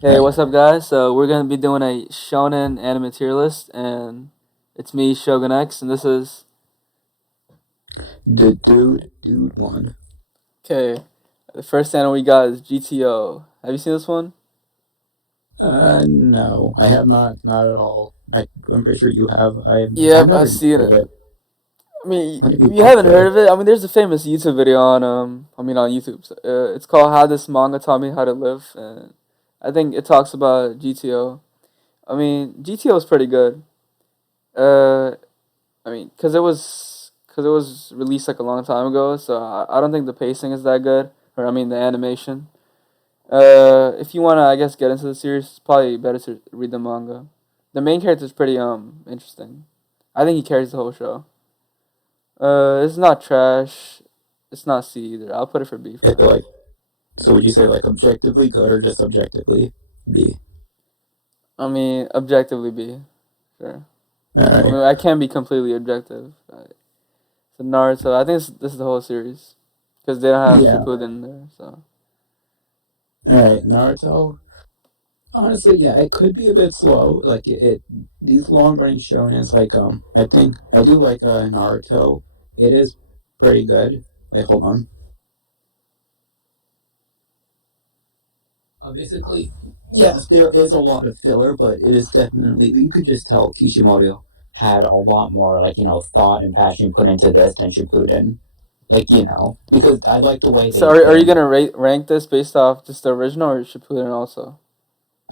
Hey, Right. what's up, guys? So we're gonna be doing a Shonen anime tier list, and it's me, Shogun X, and this is The dude one. okay. The first anime we got is GTO. Have you seen this one? No, I have not at all. I'm pretty sure you have. I've Yep, I've never seen heard it. of it. I mean, What have you if you watched haven't heard though? of it, I mean, there's a famous YouTube video on on YouTube. It's called "How This Manga Taught Me How to Live," and I think it talks about GTO. I mean, GTO is pretty good. Uh, I mean, cause it was released like a long time ago, so I don't think the pacing is that good, or I mean the animation. If you wanna, I guess, get into the series, it's probably better to read the manga. The main character is pretty interesting. I think he carries the whole show. It's not trash. It's not C either. I'll put it for B for It, now. like, so would you say like objectively good or just subjectively B? I mean, objectively B. Sure. All I mean, right. I can't be completely objective. So Naruto, I think this is the whole series because they don't have Yeah. Shippuden in there. So All right. Naruto. Honestly, yeah, it could be a bit slow. Like these long running shonens. Like I think I do like Naruto. It is pretty good. Wait, hold on. Basically, yes, there is a lot of filler, but it is definitely you could just tell Kishimoto had a lot more thought and passion put into this than Shippuden. Because I like the way So are you they gonna rank this based off just the original or Shippuden also?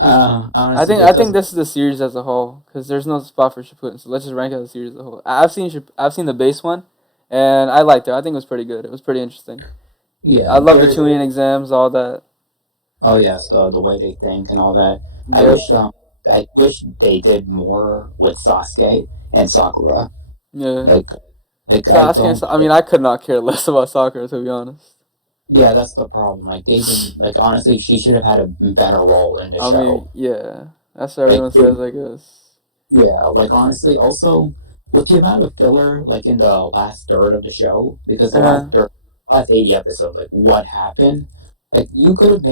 honestly I just think because this is the series as a whole because there's no spot for Shippuden. So let's just rank it as a series as a whole. I've seen the base one, and I liked it. I think it was pretty good. It was pretty interesting. I yeah love the there tuning exams, all that. oh yes the way they think and all that. I Yep. wish um I wish they did more with Sasuke and Sakura. Yeah. Like I Sasuke. don't. I mean, I could not care less about Sakura to be honest. Yeah, that's the problem. Like they didn't like honestly, she should have had a better role in the I mean, show. yeah, that's what Like everyone says. I guess. yeah, like honestly, also with the amount of filler like in the last third of the show, because the Uh, last 80 episodes, like what happened? Like you could have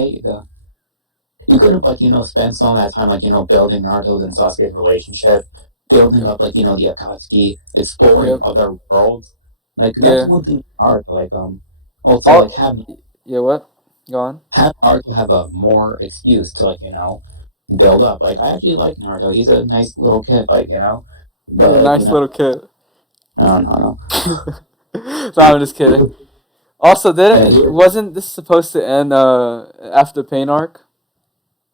like spent some of that time building Naruto's and Sasuke's relationship, building yep. up the Akatsuki, exploring Yep. other worlds. Like that's Yeah. one thing Naruto also like All. Yeah. What? Go on. have Naruto have a more excuse to build up. Like I actually like Naruto. He's a nice little kid, Yeah. but Nice little kid. no. No, I'm just kidding. Also, Yeah, didn't wasn't this supposed to end after the pain arc?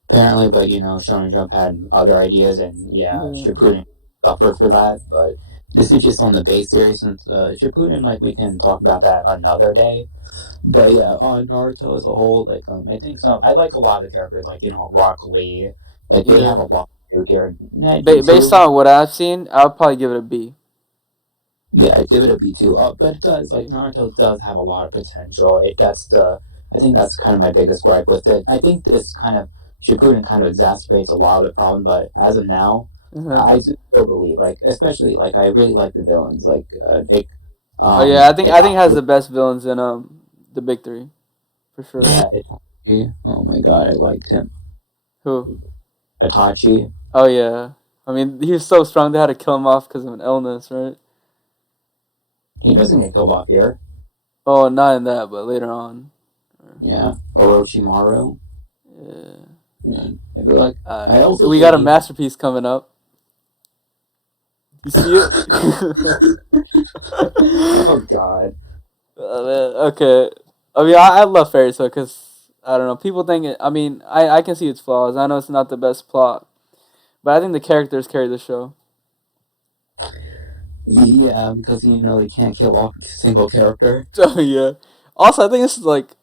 apparently, but Shonen Jump had other ideas, and yeah, Yeah. Shippuden suffered for that. But this is just on the base series, since Shippuden, like we can talk about that another day. But yeah, on Naruto as a whole, I think I like a lot of the characters, Rock Lee, like they have Yeah. a lot to do here. And I do Based too. on what I've seen, I'll probably give it a B. Yeah, I give it a B too. But it does B. Naruto does have a lot of potential. I think that's kind of my biggest gripe with it. I think this kind of Shippuden kind of exacerbates a lot of the problem. But as of now, Uh-huh. I do still believe especially I really like the villains Oh yeah, I think it has Itachi. the best villains in the big three for sure. Yeah, Itachi. Oh my god, I liked him. Who? Itachi. Oh yeah. I mean, he was so strong they had to kill him off because of an illness, right? He doesn't get killed off here. Oh, not in that, but later on. Yeah, Orochimaru. Yeah. Yeah. I feel like I also We say got a he. masterpiece coming up. You see it? Oh god. Okay. I mean, I love Fairy Tail because I don't know. People think it. I mean, I can see its flaws. I know it's not the best plot, but I think the characters carry the show. Yeah, because they can't kill off a single character. Oh yeah. Also, I think this is like.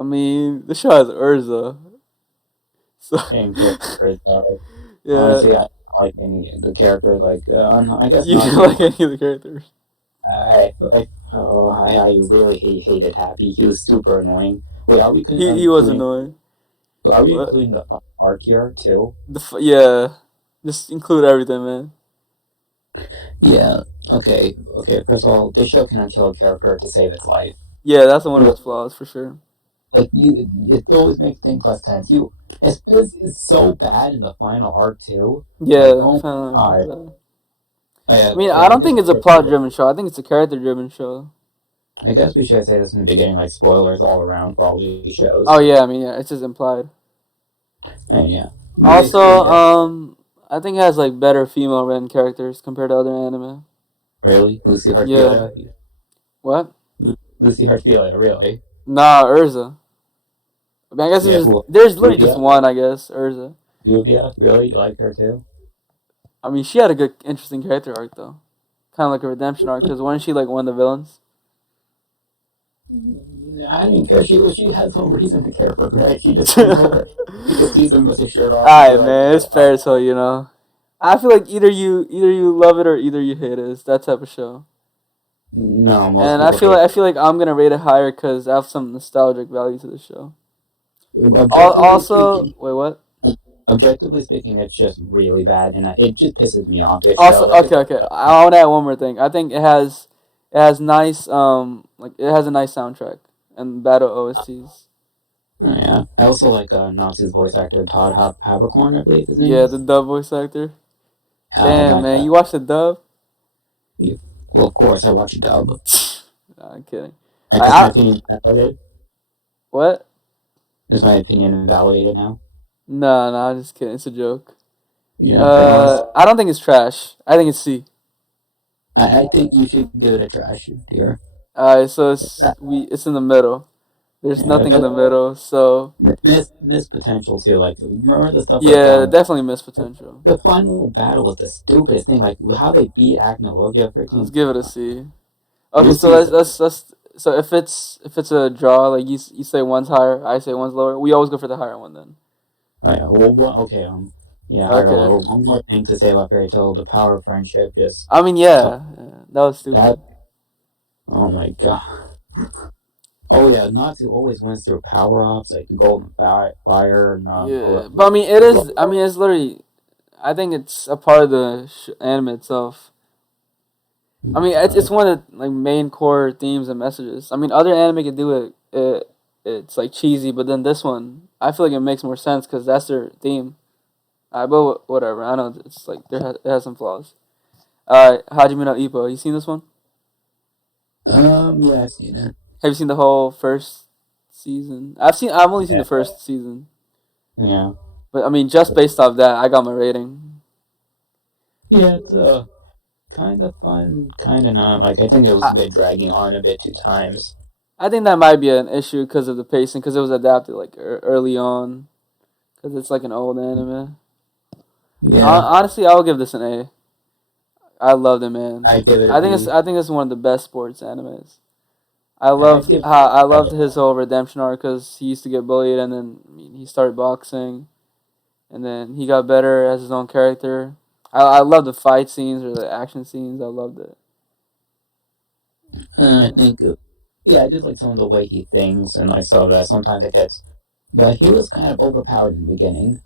I mean, the show has Urza, so And characters. yeah. Honestly, I don't like any of the characters. I guess You not don't even. like any of the characters. I really hated Happy. He was super annoying. Wait, He was annoying. are we What? including the arc here too? Yeah. Just include everything, man. Yeah. Okay. First of all, this show cannot kill a character to save its life. Yeah, that's one of its flaws for sure. Like it always makes things less tense. It's so bad in the final arc too. Like, Yeah, oh finally my was god. that. I Yeah, mean, I yeah, don't think it's a plot-driven show. I think it's a character-driven show. I guess we should say this in the beginning, like spoilers all around for all these Oh shows. yeah, I mean, yeah, it's just implied. And yeah, Also, basically, yeah. I think it has like better female-written characters compared to other anime. Really, Lucy Yeah. Hartfilia, What? Lucy Hartfilia, really? Nah, Urza. I mean, I guess Yeah, who? there's literally just Rubia, one. I guess Urza. Rubia, really? You like her too? I mean, she had a good, interesting character arc though. Kind of like a redemption arc, because when she like one of the villains. I didn't care. She has no reason to care for her. Right? She just sees over. She just sees him with his shirt off and be Alright, like, man, it's fair, so you know. I feel like either you love it or either you hate it. It's that type of show. no, most And I people feel hate like I it. feel like I'm gonna rate it higher because I have some nostalgic value to the show. Objectively Also, speaking, wait, what? objectively speaking, it's just really bad, and it just pisses me off. This Also, show, like, okay, okay. I want to add one more thing. I think it has nice like it has a nice soundtrack and battle OSTs. yeah. I also like Nazi's voice actor Todd Haberkorn, I believe his name Yeah, the is. dub voice actor. Damn, That man, guy. you watched the dub? Well, of course, I watch dub. Nah, I'm kidding. Is my I opinion invalidated? what? Is my opinion invalidated now? No, no, I'm just kidding. It's a joke. You don't think it is? I don't think it's trash. I think it's C. I think you should give it a trash, dear. Alright, so it's in the middle. There's Yeah, nothing in the middle, so missed potential too. Like, remember the stuff like yeah, definitely missed potential. the final battle was the stupidest thing. Like how they beat Agnologia Let's freaking give it a C. Okay, so Lucy. let's so if it's a draw, like you say one's higher, I say one's lower. We always go for the higher one then. Oh yeah, well, okay, yeah, I got a Okay. little one more thing to say about Fairy Tail. The power of friendship, just I mean, yeah, that was that. stupid. Oh my god. Oh yeah, Natsu always wins through power ups like golden fire and Yeah, but I mean, it is. I mean, it's literally. I think it's a part of the anime itself. I mean, it's one of the like main core themes and messages. I mean, other anime can do it's like cheesy, but then this one, I feel like it makes more sense because that's their theme. But whatever. I know it's like it has some flaws. Hajime no Ippo. You seen this one? Yeah, I've seen it. Have you seen the whole first season? I've only seen Yeah, the first season, yeah, but I mean, just based off that, I got my rating. yeah. It's kind of fun, kind of not. Like I think it was a I, bit dragging on a bit 2 times. I think that might be an issue because of the pacing, because it was adapted like early on, because it's like an old anime. Yeah, Honestly, I'll give this an A. I loved it, man. I give it a I think it's B. I think it's one of the best sports animes. I give I loved his whole redemption arc because he used to get bullied and then I mean, he started boxing and then he got better as his own character. I love the fight scenes or the action scenes. I loved it. I think yeah, I just like some of the way he thinks and like some of that. Sometimes it gets, but he was kind of overpowered in the beginning.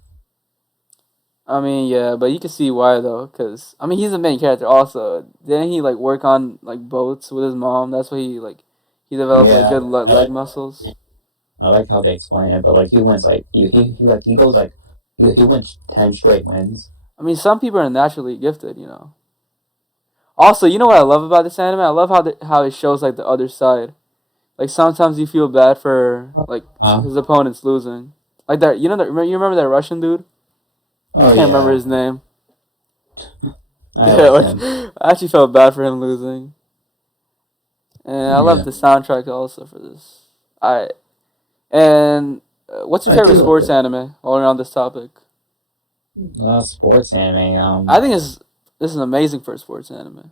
I mean, yeah, but you can see why though, because I mean he's the main character also. Didn't he like work on like boats with his mom? That's why he developed like Yeah, good I leg like muscles. I like how they explain it, but like he wins like he goes like he wins 10 straight wins. I mean, some people are naturally gifted, you know. Also, you know what I love about this anime? I love how it shows like the other side. Like sometimes you feel bad for like Uh, his opponents losing. Like that, you know that you remember that Russian dude? I oh can't remember yeah, his name. I Yeah, like like him. I actually felt bad for him losing. And I love Yeah, the soundtrack also for this. I and what's your I favorite do like sports it. anime? All around this topic, Sports anime. I think this is amazing for a sports anime. I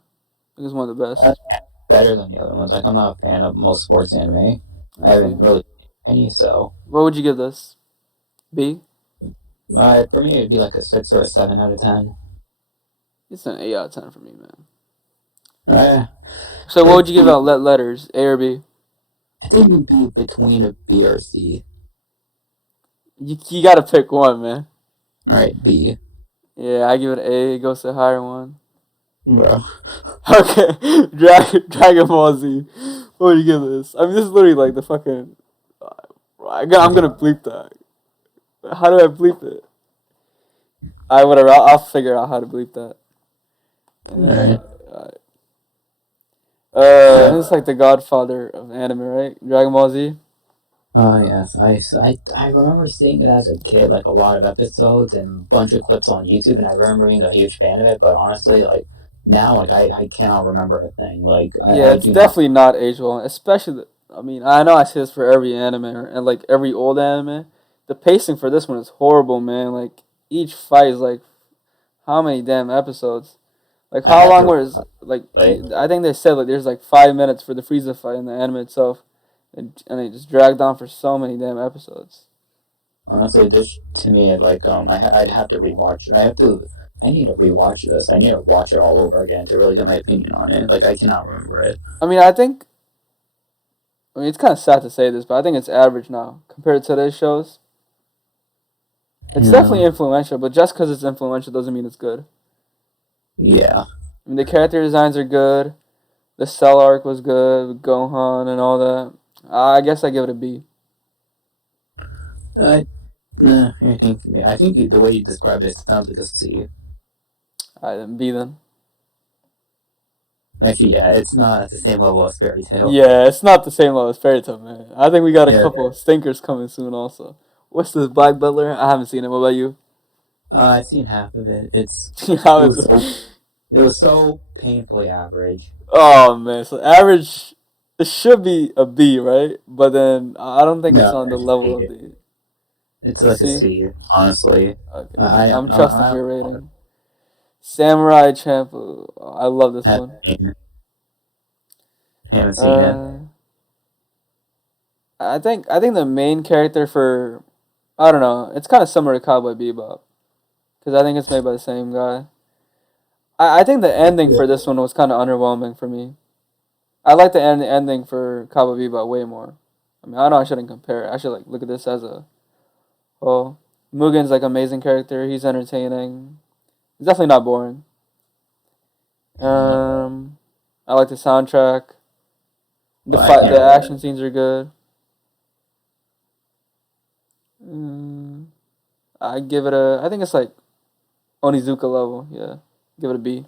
think it's one of the Uh, best. better than the other ones. Like I'm not a fan of most sports anime. I I see. haven't really any, so What would you give this? B? for me it'd be like a 6 or a 7 out of 10. It's an 8 out of 10 for me, man. Uh, So what it'd would you give be, out letters? A or B? I think it'd be between a B or C. You gotta pick one, man. All right, B, Yeah, I give it an A. It goes to the higher one. bro. Okay, Dragon Ball Z. What would you give this? I mean, this is literally like the fucking I'm gonna bleep that. How do I bleep it? I whatever. I'll figure out how to bleep that. Alright. Uh, Uh, it's like the Godfather of anime, right? Dragon Ball Z. oh yes, I remember seeing it as a kid, like a lot of episodes and a bunch of clips on YouTube, and I remember being a huge fan of it. But honestly, like now, like I cannot remember a thing. Like Yeah, I it's do not. definitely not age well, especially. I mean, I know I say this for every anime and like every old anime. The pacing for this one is horrible, man. Like each fight is like how many damn episodes? Like I how have long to was like like I think they said like there's like 5 minutes for the Frieza fight in the anime itself, and they just dragged on for so many damn episodes. honestly, this to me like I'd have to rewatch. I need to rewatch this. I need to watch it all over again to really get my opinion on it. Like I cannot remember it. I mean, I mean it's kind of sad to say this, but I think it's average now compared to today's shows. It's definitely Yeah, influential, but just because it's influential doesn't mean it's good. yeah. I mean, the character designs are good. The Cell arc was good, with Gohan and all that. I guess I give it a B. I Nah, I think the way you describe it sounds like a C. I then B then. Actually, yeah, it's not at the same level as Fairy Tail. Yeah, it's not the same level as Fairy Tail, man. I think we got a Yeah, couple of stinkers coming soon, also. What's this Black Butler? I haven't seen it. What about you? I've seen half of it. How It is was it? it was so painfully average. Oh man, so average. It should be a B, right? But then I don't think it's No, on the it's a level of C. the It's like a C. C, honestly. Okay, I I'm trusting I your rating. Samurai Champloo. Oh, I love this haven't one. seen, haven't seen it. Uh, I think the main character for I don't know. It's kind of similar to Cowboy Bebop because I think it's made by the same guy. I think the ending for this one was kind of underwhelming for me. I like the ending for Cowboy Bebop way more. I mean, I know I shouldn't compare it. I should like look at this as a whole. Mugen's like amazing character. He's entertaining. He's definitely not boring. I like the soundtrack. But I The can't. action scenes are good. Mm, I give it a. I think it's like Onizuka level. Yeah, give it a B.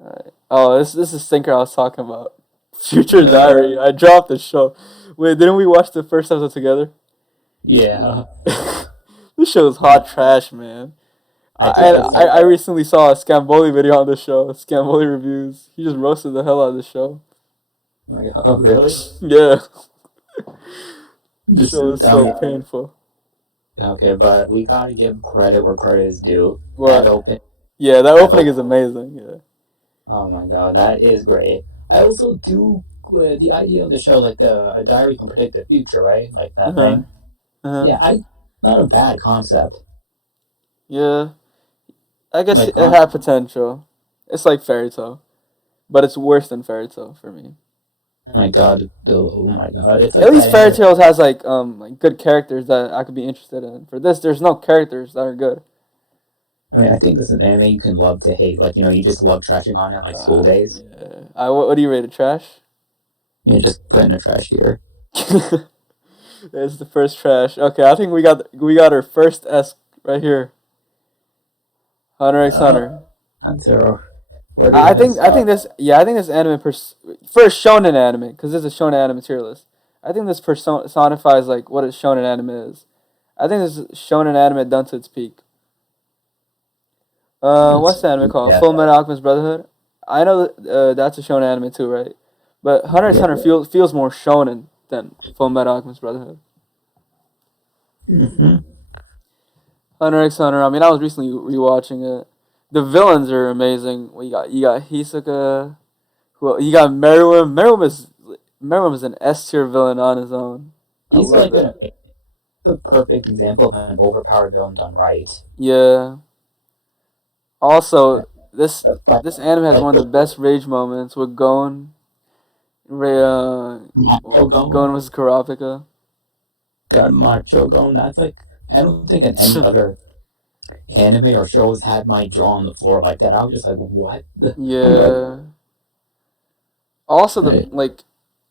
Alright. Oh, this is Stinker I was talking about. Future Diary. I dropped the show. Wait, didn't we watch the first episode together? Yeah, This show is hot trash, man. I think it's I recently saw a Scamboli video on the show. Scamboli reviews. He just roasted the hell out of the show. like, oh really? Yeah, the This show is is so dumb. painful. Okay, but we gotta give credit where credit is due. That What? open, Yeah, that that opening open. is amazing. Yeah. Oh my god, that is great. I also do the idea of the show, like a diary can predict the future, right? Like Uh that huh. thing. Uh huh. Yeah, I not a bad concept. Yeah. I guess Like, it had potential. It's like Fairy Tale, but it's worse than Fairy Tale for me. oh my god, it's At like least that Fairy anime. Tales has like good characters that I could be interested in. For this, there's no characters that are good. I mean, I think this is an anime you can love to hate. Like, you just love trashing on it, like school days. Yeah. What do you rate it? Trash? You just put in the trash here. It's the first trash. Okay, I think we got our first S right here. Hunter x Uh, Hunter. Hunter, where do you I even think I think start? this yeah I think this anime first shonen anime because this is a shonen anime tier list. I think this personifies like what a shonen anime is. I think this is shonen anime done to its peak. Let's What's the anime called? yeah, Full Metal Alchemist Brotherhood. I know that, that's a shonen anime too, right? But Hunter x yeah. Hunter feels more shonen than Full Metal Alchemist Brotherhood. Hmm. Hunter x Hunter. I mean, I was recently rewatching it. The villains are amazing. Well, you got Hisoka. Who you got Meruem. Meruem is an S tier villain on his own. I He's love like that. a perfect example of an overpowered villain done right. Yeah. Also, Like, this anime has like one of the best rage moments with Gon. Macho Gon, Gon was Kurapika. God Macho Gon. That's like I don't think in any other anime or shows had my jaw on the floor like that. I was just like, what? But Yeah. Also, right.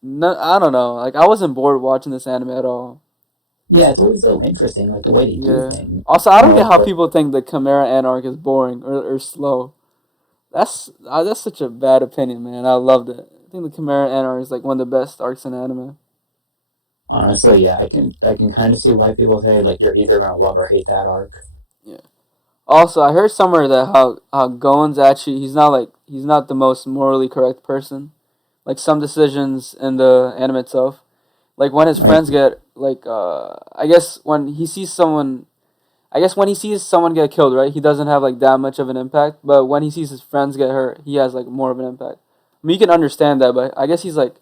No, I don't know. Like I wasn't bored watching this anime at all. Yeah, it's always so interesting, like the way they do Yeah. things. Also, I You don't get know, how people think the Chimera Ant arc is boring or slow. That's such a bad opinion, man. I loved it. I think the Chimera Ant arc is like one of the best arcs in anime. honestly, yeah, I can kind of see why people say like you're either gonna love or hate that arc. Yeah. Also, I heard somewhere that how Goen's actually he's not the most morally correct person. Like some decisions in the anime itself, like when his Like, friends get like I guess when he sees someone I guess when he sees someone get killed, right, he doesn't have like that much of an impact. But when he sees his friends get hurt, he has like more of an impact. I mean, you can understand that, but I guess he's like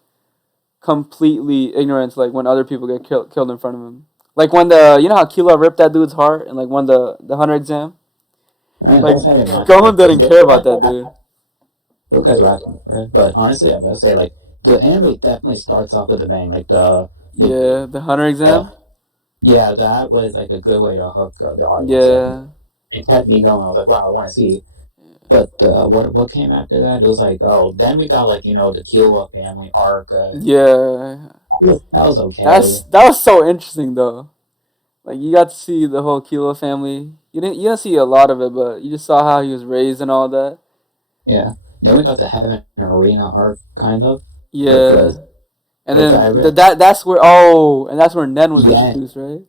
completely ignorant to, like when other people get killed in front of him. Like when the you know how Kilo ripped that dude's heart and like won the hunter exam. Like I didn't mind Gohan like the didn't care about that dude. those guys were acting, right? But honestly, I gotta say like the anime definitely starts off with a bang. Like the Yeah, the hunter exam. yeah, that was like a good way to hook the audience in. Yeah, It kept me going. I was like, wow, I want to see. But what came after that? It was like, oh, then we got like the Killua family arc. yeah. That was okay. That was so interesting though. Like you got to see the whole Kilo family. You didn't see a lot of it, but you just saw how he was raised and all that. Yeah. Then we got the Heaven and Arena arc, kind of, which Yeah, was and which I then read. that's where Nen was Yeah, introduced, right?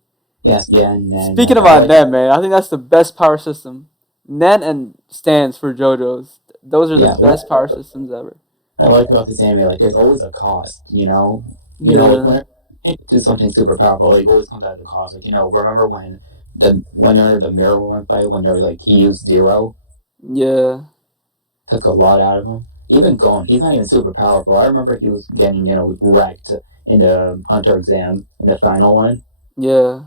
yes, yeah, and Speaking I about like Nen, man, I think that's the best power system. Nen and stands for JoJo's. Those are the yeah. best power systems ever. I like about this anime, like there's always a cost, you know. Like Yeah, when you do something super powerful, like, it always comes at a cost. Like remember when the Mirror One fight when they're like he used zero, yeah, took a lot out of him. Even Gon, he's not even super powerful. I remember he was getting wrecked in the Hunter exam in the final one. yeah,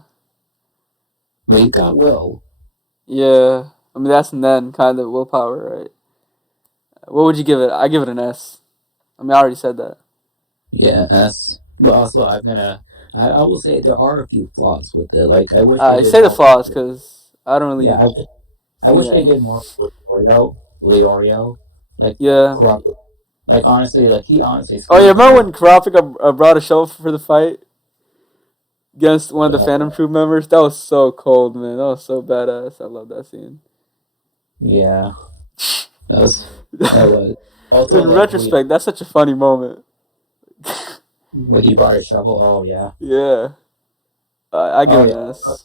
But he got Will. yeah. I mean, that's Nen kind of willpower, right? What would you give it? I give it an S. I mean, I already said that. Yeah, that's. But also, I will say there are a few flaws with it. Like I wish they did Say the more. flaws, cause I don't Yeah, really I think wish they that. did more with Leorio, like Yeah. corrupt. Like honestly, like he honestly Oh yeah, screams remember more. when Kurapika brought a show for the fight against one of the Uh, Phantom Troop members? That was so cold, man. That was so badass. I love that scene. yeah, that was that was also In like retrospect, that's such a funny moment. when he brought a shovel. Oh yeah, Yeah, I give oh it yeah. an S.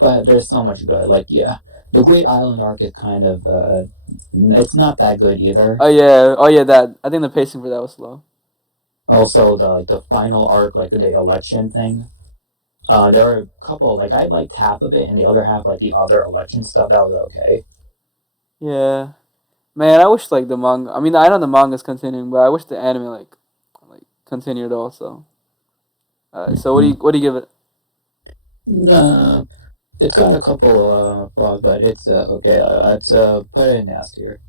But there's so much good. Like yeah, the Great Island arc is kind of it's not that good either. Oh yeah. That I think the pacing for that was slow. Also the final arc, like the election thing. There were a couple like I liked half of it, and the other half, like the other election stuff, that was okay. Yeah, man. I wish like the manga. I mean, I know the manga's continuing, but I wish the anime like continued also. So Mm-hmm. what do you give it? Uh, it's got a couple flaws, but it's okay. It's put it in S tier.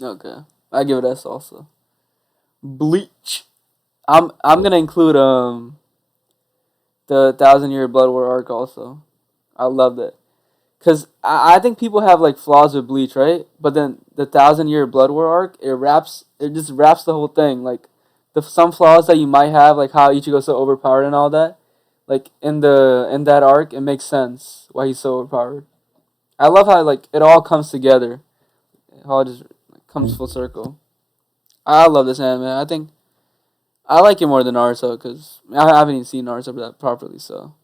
Okay, I give it S also. Bleach. I'm gonna include the Thousand Year Blood War arc also. I loved it because I think people have like flaws with Bleach, right? But then the Thousand Year Blood War arc it just wraps the whole thing. Like the some flaws that you might have, like how Ichigo's so overpowered and all that. Like in that arc, it makes sense why he's so overpowered. I love how like it all comes together. How it just comes full circle. I love this anime. I think I like it more than Naruto because I haven't even seen Naruto that properly. So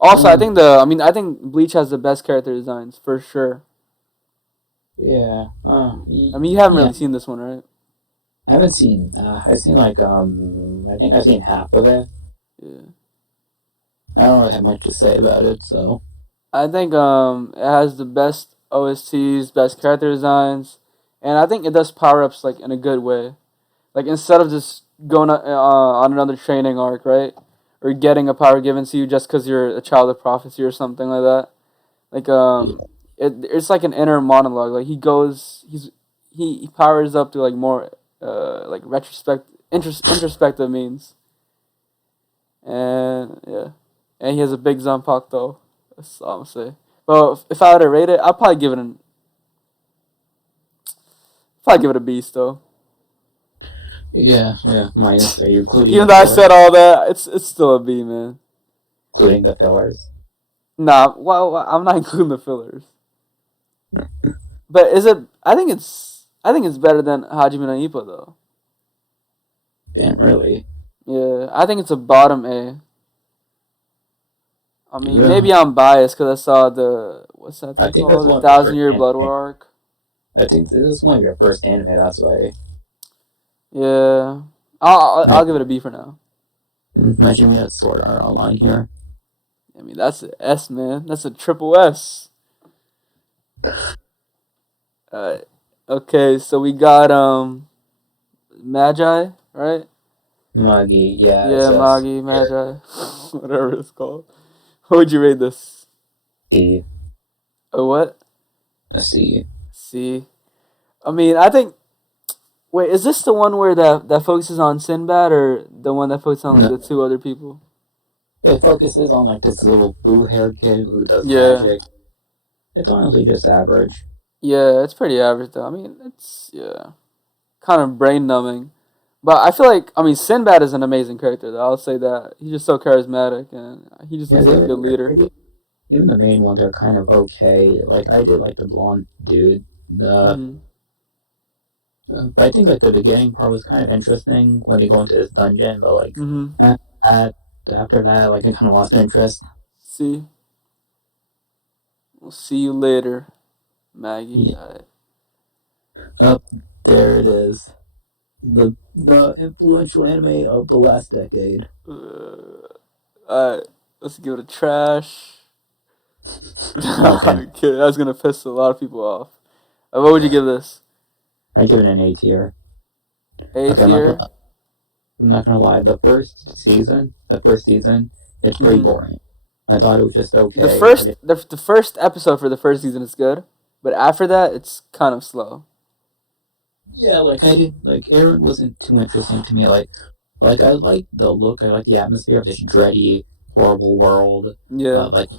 also, Mm, I think Bleach has the best character designs for sure. yeah. I mean, you haven't Yeah. really seen this one, right? I haven't seen. I've seen like I think I've seen half of it. Yeah. I don't really have much to say about it, so. I think it has the best OSTs, best character designs, and I think it does power ups like in a good way. Like instead of just going on another training arc, right? Or getting a power given to you just because you're a child of prophecy or something like that. Like it's like an inner monologue. Like he powers up to like more like introspective means, and yeah, and he has a big zanpakuto. That's all I'm gonna say. But if I were to rate it, I'd probably give it a B still. Yeah. Minus, are you including Even the though I fillers? said all that, it's still a B, man. Including the fillers? Nah, well, I'm not including the fillers. But is it? I think it's better than Hajime no Ippo though. Didn't really. Yeah, I think it's a bottom A. I mean, Yeah. maybe I'm biased because I saw the what's that I thing think that's called? The one of the Thousand first Year Blood anime. War arc. I think this is one of your first anime, that's why. Yeah, I'll give it a B for now. Imagine we had Sword Art Online here. I mean, that's an S, man. That's a triple S. Uh, okay, so we got Magi, right? Magi, yeah, it's Yeah, a Magi, Magi, whatever it's called. What would you rate this? C. A what? A C. C. I mean, I think. Wait, is this the one where that focuses on Sinbad, or the one that focuses on like No, the two other people? it focuses on like this little blue-haired kid who does Yeah, magic. It's honestly just average. yeah, it's pretty average though. I mean, it's yeah, kind of brain numbing. But I feel like I mean Sinbad is an amazing character though. I'll say that he's just so charismatic and he just Yeah, looks the like a other good leader. even the main ones are kind of okay. Like I did like the blonde dude. The Mhm. but I think like the beginning part was kind of interesting when they go into this dungeon, but like Mhm. at, at after that, like I kind of lost interest. See, we'll see you later, Maggie. Yeah. Up there it is. The influential anime of the last decade. Alright, let's give it a trash. Okay, Okay, that's gonna piss a lot of people off. What would you give this? I give it an A tier. A Okay, tier. I'm not gonna lie. The first season, it's pretty Hmm. boring. I thought it was just The okay. first the first episode for the first season is good, but after that it's kind of slow. Yeah, like I didn't like Aaron wasn't too interesting to me. Like I like the look, I like the atmosphere of this dready, horrible world. Yeah. Like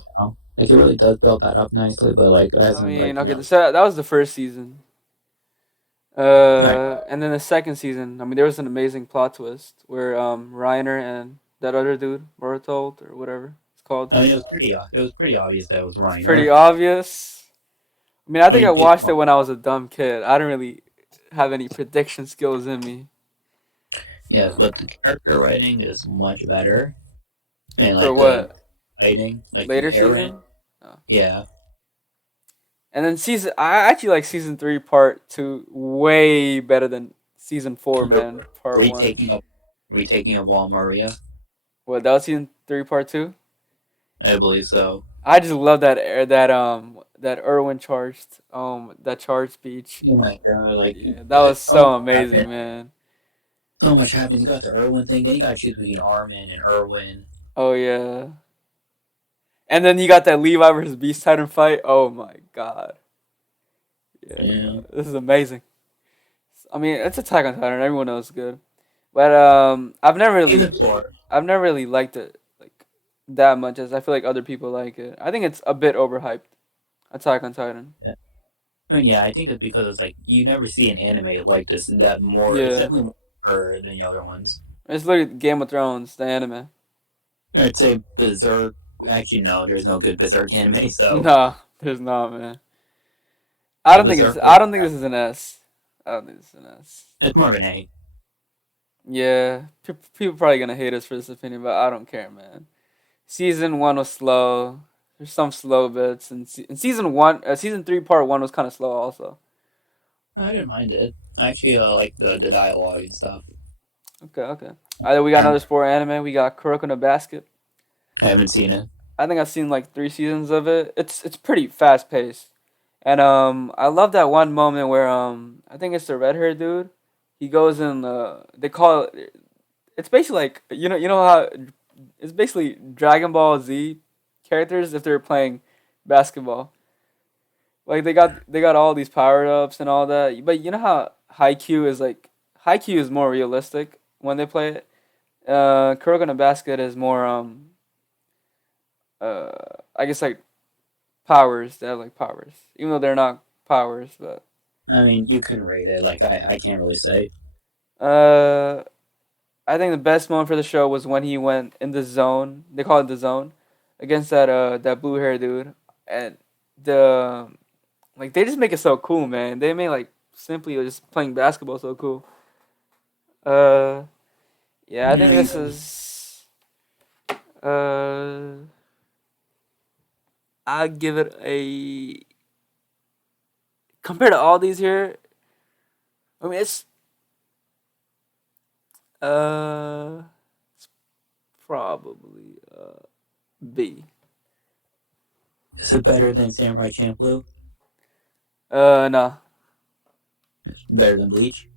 like it really does build that up nicely. But like I as in mean, like okay, that was the first season. like And then the second season, I mean, there was an amazing plot twist where Reiner and that other dude, Boruto or whatever it's called, I mean it was pretty obvious that it was it's pretty Reiner. obvious. I mean, I I think I mean it watched it when I was a dumb kid. I didn't really have any prediction skills in me. yeah, but the character writing is much better, and For like the what? writing, like Later Aaron, season? Oh. yeah, And then I actually like season 3 part 2 way better than season 4, the man. Part 1. retaking of retaking of Wall Maria, What, that was season 3 part 2? I believe so. I just love that Irwin charged that charge speech. Oh my god, Yeah, that was so much so amazing, happened. man. So much happens. You got the Irwin thing, then you got to choose between Armin and Irwin. Oh yeah. And then you got that Levi versus Beast Titan fight. Oh my god. Yeah. Yeah. This is amazing. I mean, it's Attack on Titan. Everyone knows it's good. But Season 4. I've never really liked it like that much as I feel like other people like it. I think it's a bit overhyped. Attack on Titan. Yeah. I mean, yeah, I think it's because it's like you never see an anime like this that more. It's Yeah. definitely more than the other ones. It's literally Game of Thrones, the anime. I'd say Berserk. Actually, no, there's no good Berserk anime. So Nah, there's not, man. Berserk I is don't think this is an S. I don't think this is an S. it's more of an A. Yeah, people probably gonna hate us for this opinion, but I don't care, man. Season 1 was slow. There's some slow bits, and season 1, season 3, part 1 was kind of slow also. I didn't mind it. I actually like the dialogue and stuff. Okay, okay. We got another sport anime. We got Kuroko no Basket. I haven't seen it. I think I've seen like 3 seasons of it. It's pretty fast paced, and I love that one moment where I think it's the red hair dude. He goes in. They call it. It's basically like you know how it's basically Dragon Ball Z characters if they're playing basketball. Like they got all these power ups and all that. But you know how Haikyuu is like Haikyuu is more realistic when they play it. Kuroko no Basket is more uh I guess like powers. They have like powers, even though they're not powers. But I mean, you can rate it. Like I can't really say. Uh, I think the best moment for the show was when he went in the zone. They call it the zone against that blue hair dude, and the like they just make it so cool, man. They made like simply just playing basketball so cool. Uh, yeah, I think this is uh, I'd give it a compared to all these here. I mean, uh, it's probably B. Is it better than Samurai Champloo? Nah. Better than Bleach?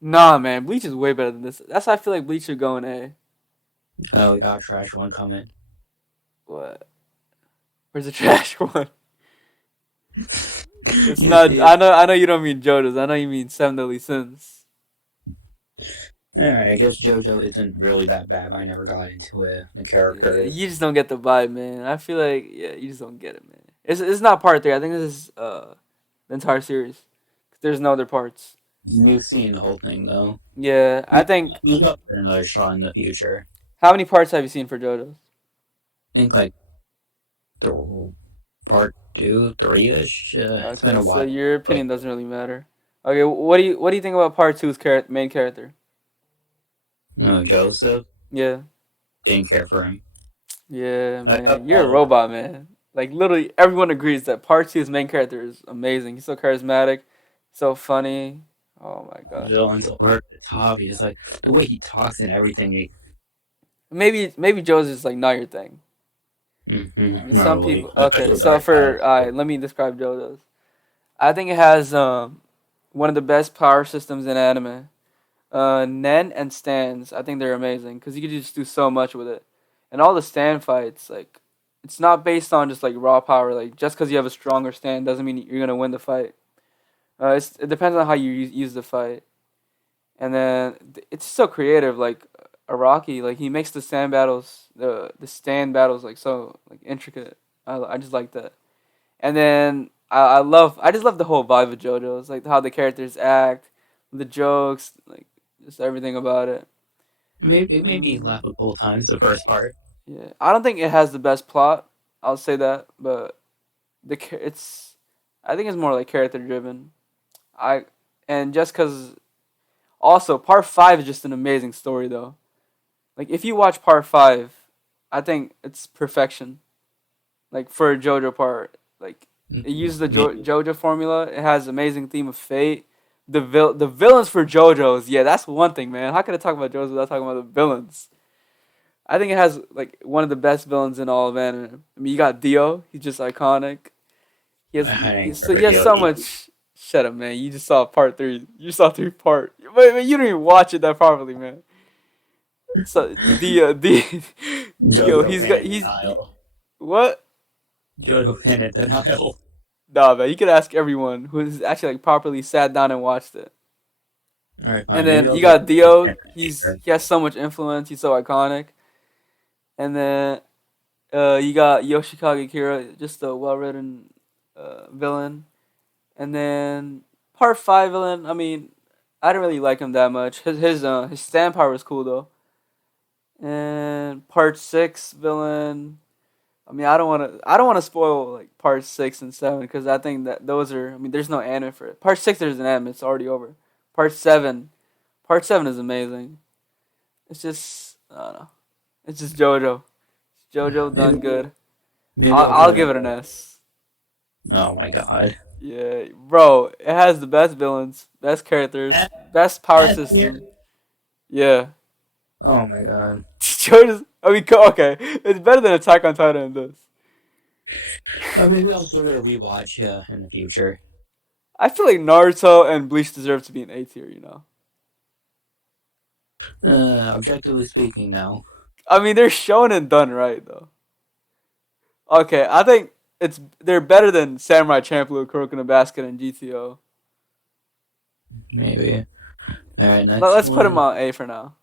Nah, man. Bleach is way better than this. That's why I feel like Bleach should go in A. Oh, we got a trash one coming. What? Where's the trash one? It's You not. see it? I know you don't mean JoJo's. I know you mean Seven Deadly Sins. Alright, I guess JoJo isn't really that bad. I never got into it. The Yeah, characters. you just don't get the vibe, man. I feel like you just don't get it, man. It's not part three. I think this is the entire series. There's no other parts. You've seen the whole thing, though. Yeah, I think. You'll get another shot in the future. How many parts have you seen for JoJo's? I think, like, the part 2, 3-ish. It's been Okay, a so while. your But opinion doesn't really matter. Okay, what do you think about part two's main character? no, Joseph, Yeah, didn't care for him. yeah, I man, got you're a all of it. robot, man. Like literally, everyone agrees that part two's main character is amazing. He's so charismatic, so funny. Oh my god. Villains over the top. He's like, the way he talks and everything. Maybe Joe's just like not your thing. I mean, some Probably. people. I Okay, feel so bad. for let me describe JoJo's. I think it has one of the best power systems in anime. Nen and stands, I think they're amazing because you could just do so much with it, and all the stand fights, like it's not based on just like raw power. Like just because you have a stronger stand doesn't mean you're gonna win the fight. It depends on how you use the fight, and then it's so creative. Like Araki, like he makes the stand battles, the stand battles like so like intricate. I just like that, and then I just love the whole vibe of JoJo's, like how the characters act, the jokes, like just everything about it. It made me Mm, laugh a couple times, the first part. yeah, I don't think it has the best plot. I'll say that, but it's I think it's more like character driven. I and just because also part five is just an amazing story though. Like if you watch part five, I think it's perfection. Like for a JoJo part, like it uses the Maybe. JoJo formula. It has amazing theme of fate. The villains for JoJo's, yeah, that's one thing, man. How can I talk about JoJo's without talking about the villains? I think it has like one of the best villains in all of anime. I mean, you got Dio. He's just iconic. I didn't care So for he has so DOD. much. Shut up, man. You just saw part three. You saw three part. But you didn't even watch it that properly, man. So Dio, JoJo he's fan got in he's denial. what? JoJo fan in denial. Nah, man. You could ask everyone who's actually like properly sat down and watched it. Alright, And fine. Maybe then I'll you give got it a Dio. chance later. He has so much influence. He's so iconic. And then you got Yoshikage Kira, just a well written villain. And then part five villain. I mean, I didn't really like him that much. His stand power was cool though. And part six villain. I mean, I don't want to spoil like part six and seven because I think that those are. I mean, there's no anime for it. Part six, there's an anime. It's already over. Part seven, part seven is amazing. It's just I don't know. It's just JoJo. JoJo Maybe, done good. maybe I'll give I'll it a. give it an S. Oh my god. Yeah, bro. It has the best villains, best characters, S, best power S tier? system. Yeah. Oh my god. JoJo's. I mean, okay. It's better than Attack on Titan in this. But maybe I'll give it a rewatch in the future. I feel like Naruto and Bleach deserve to be an A tier. You know. Objectively speaking, now. I mean, they're shown and done right though. Okay, I think they're better than Samurai Champloo, Kuroko no Basket, and GTO. Maybe. Alright, next Let's put them one. on A for now.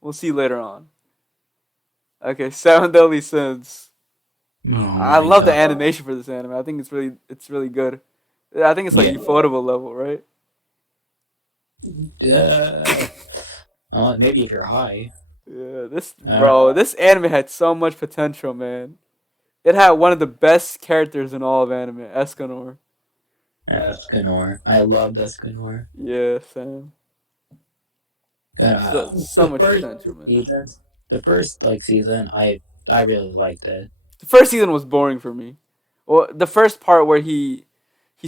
We'll see later on. Okay, Seven Deadly Sins. Oh I my love the god. animation for this anime. I think it's really good. I think it's like Yeah. ufotable level, right? Uh, maybe if you're high. Yeah, this I don't bro, know. this anime had so much potential, man. It had one of the best characters in all of anime, Escanor. Escanor. I love Escanor. Yeah, Sam. So The much first potential, man. season, the first like season, I really liked it. The first season was boring for me. Well, the first part where he's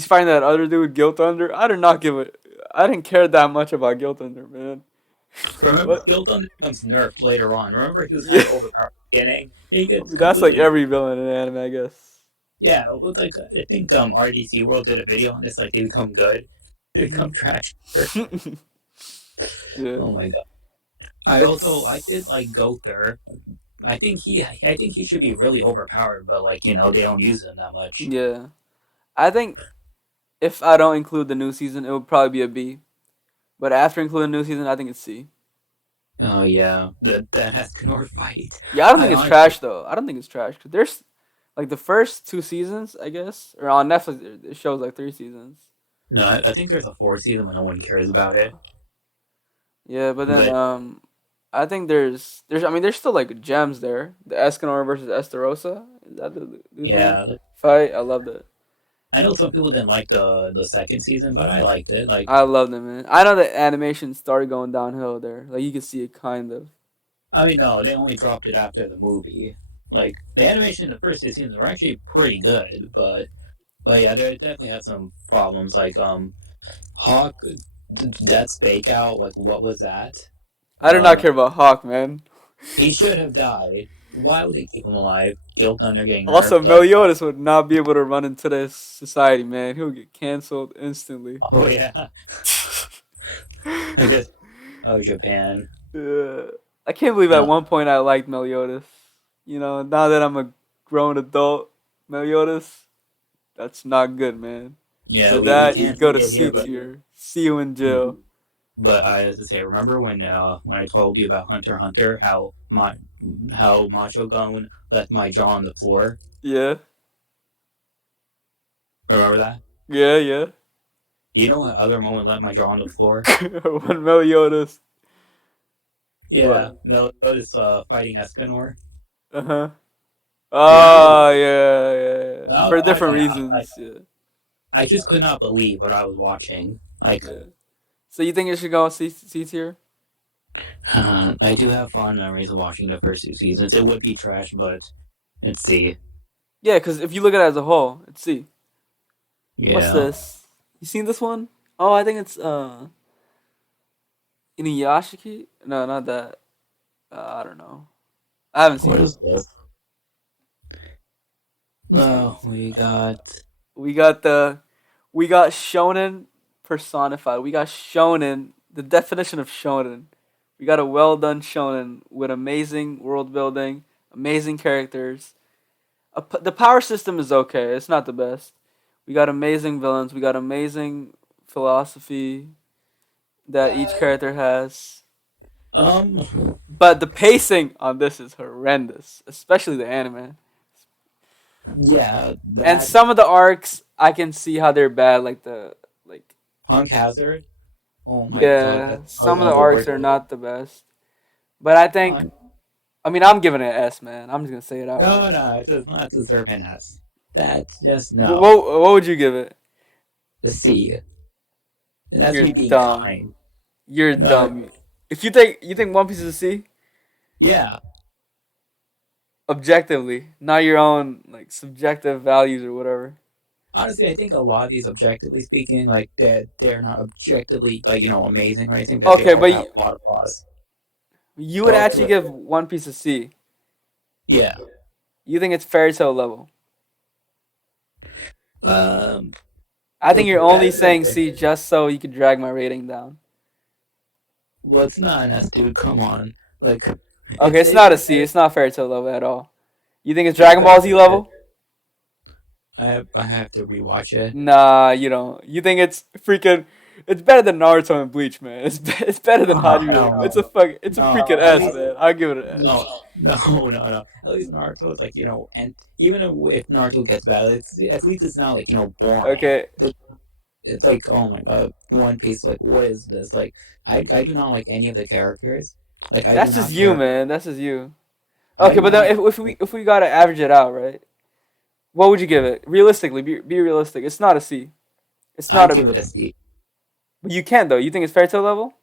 fighting that other dude, Guilt Thunder. I did not give it. I didn't care that much about Guilt Thunder, man. Remember, What? Gildan becomes nerfed later on. Remember, he was kind Yeah, of overpowered at the beginning. He I gets mean that's like completely nerfed. every villain in anime, I guess. Yeah, it was like I think RDC World did a video on this. Like they become good, they become Hmm. trash. Yeah, Oh my god! I also I did it's like Gother. I think he should be really overpowered, but like they don't use him that much. yeah. I think if I don't include the new season, it would probably be a B. But after including the new season, I think it's C. Oh yeah, that Escanor fight. Yeah, I don't I think it's honestly trash though. I don't think it's trash because there's like the first two seasons, I guess, or on Netflix it shows like three seasons. no, I think there's a fourth season, but no one cares about Uh, it. yeah, but then But I think there's I mean there's still like gems there. The Escanor versus Estarossa. Is that the dude's name? yeah, Fight. I loved it. I know some people didn't like the second season, but I liked it. Like I loved it, man. I know the animation started going downhill there. Like you can see it kind of. I mean, no, they only dropped it after the movie. Like the animation in the first two seasons were actually pretty good, but yeah, they definitely had some problems. Like Hawk, that's fake out. Like what was that? I did not care about Hawk, man. He should have died. Why would they keep him alive? Guilt Thunder getting Also, nerfed. Like Meliodas would not be able to run into this society, man. He would get canceled instantly. oh yeah, I guess oh Japan. Yeah. I can't believe at Uh, one point I liked Meliodas. Now that I'm a grown adult, Meliodas, that's not good, man. yeah, For we that, you can't go to say it C here, but tier. See you in jail. but I have to say, remember when I told you about Hunter x Hunter, how Macho Gun left my jaw on the floor? Yeah, Remember that? yeah, yeah. You know what other moment left my jaw on the floor? When Meliodas, Yeah, what? no, it was fighting Escanor. Uh huh. Yeah, Oh, yeah, yeah, yeah. For different I reasons, yeah. I just could not believe what I was watching. Like, Yeah. So you think it should go on C tier? I do have fond memories of watching the first two seasons. It would be trash, but let's see. Yeah, because if you look at it as a whole, it's C. What's Yeah, this? You seen this one? Oh, I think it's Inuyashiki. No, not that. I don't know. I haven't seen what it. is this? Let me Oh, see. we got. We got we got shonen personified. We got shonen. The definition of shonen. We got a well done shonen with amazing world building, amazing characters. The power system is okay. It's not the best. We got amazing villains. We got amazing philosophy that each character has. Um, But the pacing on this is horrendous, especially the anime. yeah, And that some of the arcs, I can see how they're bad. Like Punk Hazard. Oh my god, yeah, that's probably some of one the of the arcs worst. are not the best. But I think, Punk. I mean, I'm giving it an S, man. I'm just gonna say it outright. No, no, it does not deserve an S. That's just What, no. what would you give it? The C. And that's You're me being dumb. kind. You're No, dumb. If you think One Piece is a C, yeah. objectively, not your own like subjective values or whatever. Honestly, I think a lot of these, objectively speaking, like they're not objectively like amazing or anything, but they Okay, all but have a lot of flaws. you would But actually give One Piece a C. yeah, You think it's fairy tale level. um, I think it's you're only better than saying C just so you could drag my rating down. well, it's not an S, dude. Come on, like Okay, it's it's not a just C. It's not fairy tale level at all. You think it's it's Dragon Ball better Z than it. level? I have to rewatch it. Nah, you don't. You think it's freaking? It's better than Naruto and Bleach, man. It's better than Oh Hajime. no, It's a freaking no, at S, least man. I'll give it an S. no, no. At least Naruto is like and even if Naruto gets bad, it's at least it's not like boring. Okay, It's like, oh my god, One Piece. Like, what is this? Like, I do not like any of the characters. Like, I do That's just not you, care. man. That's just you. I Okay, do but then not. if we gotta average it out, right? What would you give it? Realistically, be realistic. It's not a C. It's I not a. give it a C. But you can though. You think it's fairy tale level?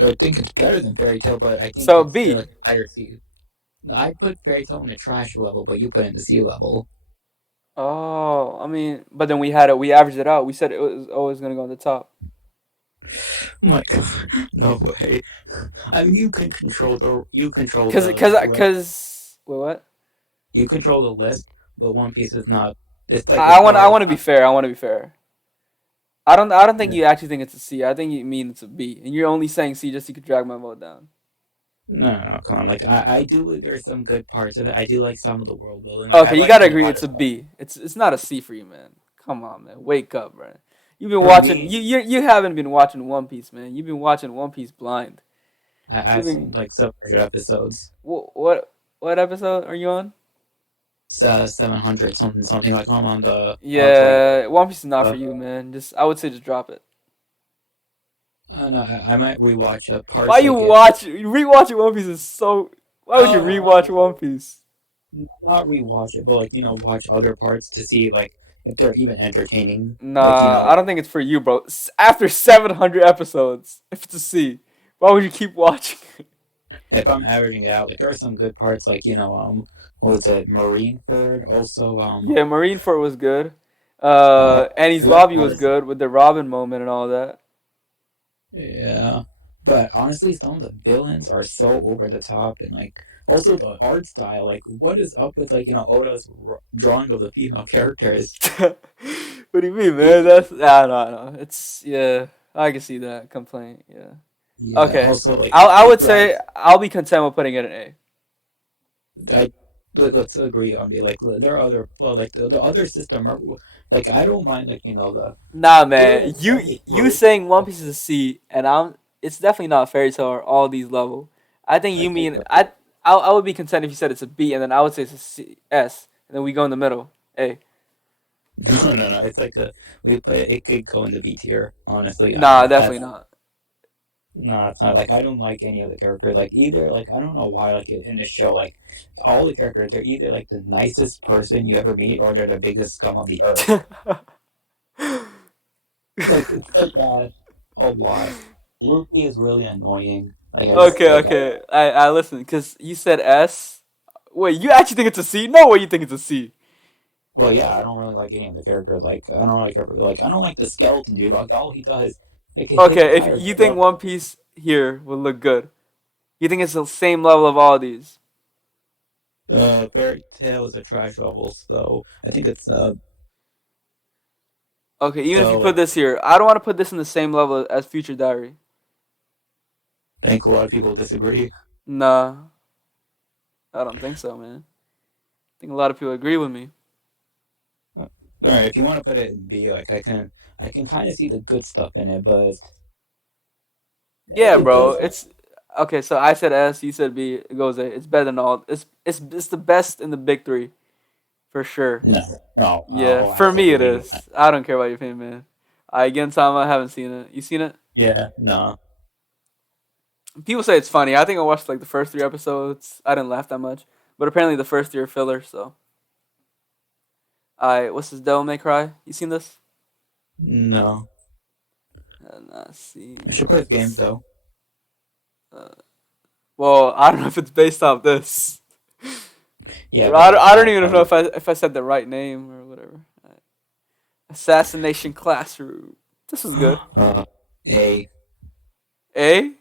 I think it's better than Fairy Tail, but I think So it's still B. like higher C. I put Fairy Tail in the trash level, but you put it in the C level. Oh, I mean, but then we had it. We averaged it out. We said it was always gonna go on the top. Oh my god, no way. I mean, you control Cause, the cause, list. cause. Wait, what? You control the list, but One Piece is not. It's like I it's want. I already want to be not. fair. I want to be fair. I don't think you actually think it's a C. I think you mean it's a B, and you're only saying C just so you could drag my vote down. No, no, no, come on. Like I do. There's some good parts of it. I do like some of the world building. Like I Okay, you like gotta when the agree water it's a stuff. B. It's not a C for you, man. Come on, man. Wake up, bro. You've been For watching. me, You haven't been watching One Piece, man. You've been watching One Piece blind. You've I've been seen like 700 episodes. what episode are you on? It's 700 something like I'm on the arc right Yeah, One Piece is not for now. you, man. Just I would say just drop it. No, I might rewatch Why parts you like it. watch rewatching One Piece is so? Why would you rewatch Uh, One Piece? Not rewatch it, but like watch other parts to see like if they're even entertaining. Like Nah, I don't think it's for you, bro. After 700 episodes, if it's a C, why would you keep watching? if I'm averaging it out, like there are some good parts, like what was it, Marineford? Also, Yeah, Marineford was good. uh, Annie's Lobby was good with the Robin moment and all that. yeah. But honestly, some of the villains are so over the top, and like also the art style. Like, what is up with Oda's drawing of the female characters? What do you mean, man? That's no. It's yeah. I can see that complaint. Yeah. Yeah. Okay. Also, like I the would say drag. I'll be content with putting it in A. I let's agree on me. Like there are other well, like the other system. Like I don't mind the Nah, there man. are You some you saying One Piece is a C, and I'm. It's definitely not fairy tale or all these level. I think you okay. mean I would be content if you said it's a B, and then I would say it's a C S, and then we go in the middle. A. No, no, no. It's like it could go in the B tier. Honestly, Nah, definitely not. no, it's not. Like I don't like any of the characters. Like either like I don't know why like in the show like all the characters they're either like the nicest person you ever meet or they're the biggest scum on the earth. Like it's like that a lot. Luffy is really annoying. Like I just Okay, like okay. I listen because you said S. Wait, you actually think it's a C? No way, you think it's a C. well, yeah, I don't really like any of the characters. Like, I don't like I don't like the skeleton dude. Like, all he does, like, his Okay, if entire you think build. One Piece here will look good, you think it's the same level of all these? Fairy Tail is a trash level, so I think it's Okay, even if you so put like this here, I don't want to put this in the same level as Future Diary. I think a lot of people disagree. Nah, I don't think so, man. I think a lot of people agree with me. All right, if you want to put it in B, like I can kind of see the good stuff in it, but Yeah, it bro. does. It's okay. So I said S, you said B. It goes A. It's better than all. It's the best in the big three for sure. No, no, Yeah, oh, for me it absolutely not. is. I don't care about your opinion, man. I again, Tom, I haven't seen it. You seen it? Yeah, no. People say it's funny. I think I watched like the first three episodes. I didn't laugh that much, but apparently the first three are filler. So, I what's this? Devil May Cry. You seen this? No. Not I seen. should play the games though. Uh, well, I don't know if it's based off this. Yeah, I but don't, it's I don't not even know funny. if I said the right name or whatever. Assassination Classroom. This was good. A, A?